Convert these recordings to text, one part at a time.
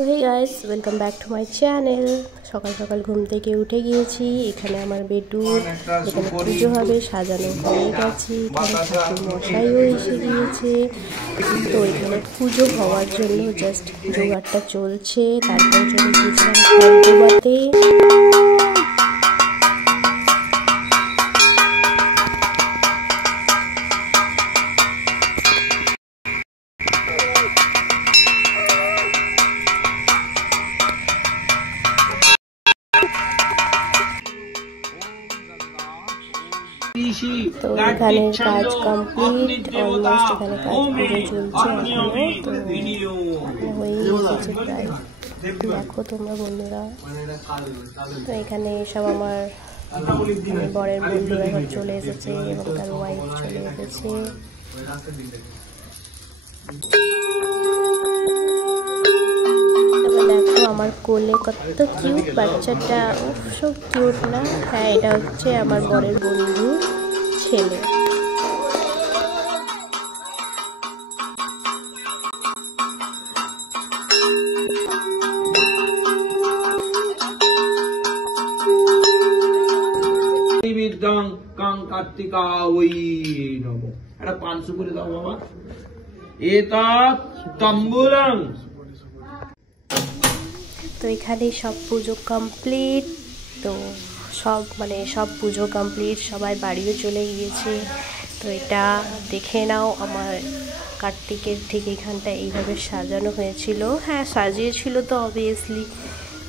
তো hey guys, welcome back to my channel. সকাল সকাল ঘুম থেকে উঠে গিয়েছি। এখানে আমার বেডরুম, এখানে পুজো হবে, সাজানো হয়ে গেছে। এখানে ঠাকুর মশাইও এসে গিয়েছে। তো এখানে পুজো হওয়ার জন্য জাস্ট জোগাড়টা চলছে। তারপর চলে গিয়েছিলাম খড়গোবাতে। তো এখানে কাজ কমপ্লিট, অলমোস্ট এখানে কাজ পুরো চলছে এখনো। তো হয়েই এসেছে প্রায়, দেখো তোমরা বন্ধুরা। তো এখানে সব আমার বরের বন্ধুরা সব চলে এসেছে এবং তার ওয়াইফ চলে এসেছে। দেখো আমার কোলে কত কিউট বাচ্চাটা, সব কিউট না? হ্যাঁ, এটা হচ্ছে আমার বরের বন্ধু ছেলে। কার্তিকা ওই নব একটা 500 করে দাও বাবা। এটা তাম্বুলাং। তো এখানে সব পুজো কমপ্লিট। তো সব পুজো কমপ্লিট, সবাই বাড়িও চলে গিয়েছে। তো এটা দেখে নাও, আমার কার্তিকের ঠিক এখানটা এইভাবে সাজানো হয়েছিল। হ্যাঁ, সাজিয়েছিল তো obviously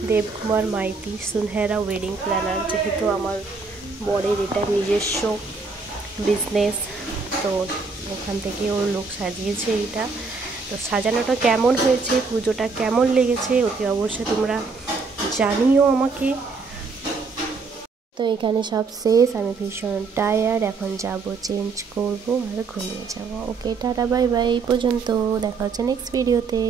Debkumar Maiti, Sunehra wedding planner. যেহেতু আমার বরের এটা নিজস্ব বিজনেস, তো ওখান থেকে ওর লোক সাজিয়েছে এটা। তো সাজানোটা কেমন হয়েছে, পুজোটা কেমন লেগেছে অতি অবশ্যই তোমরা জানিও আমাকে। তো এখানে সব শেষ, আমি ভীষণ টায়ার্ড, এখন যাব চেঞ্জ করব আর ঘুমিয়ে যাব। ওকে, টাটা বাই বাই, এই পর্যন্ত, দেখা হচ্ছে নেক্সট ভিডিওতে।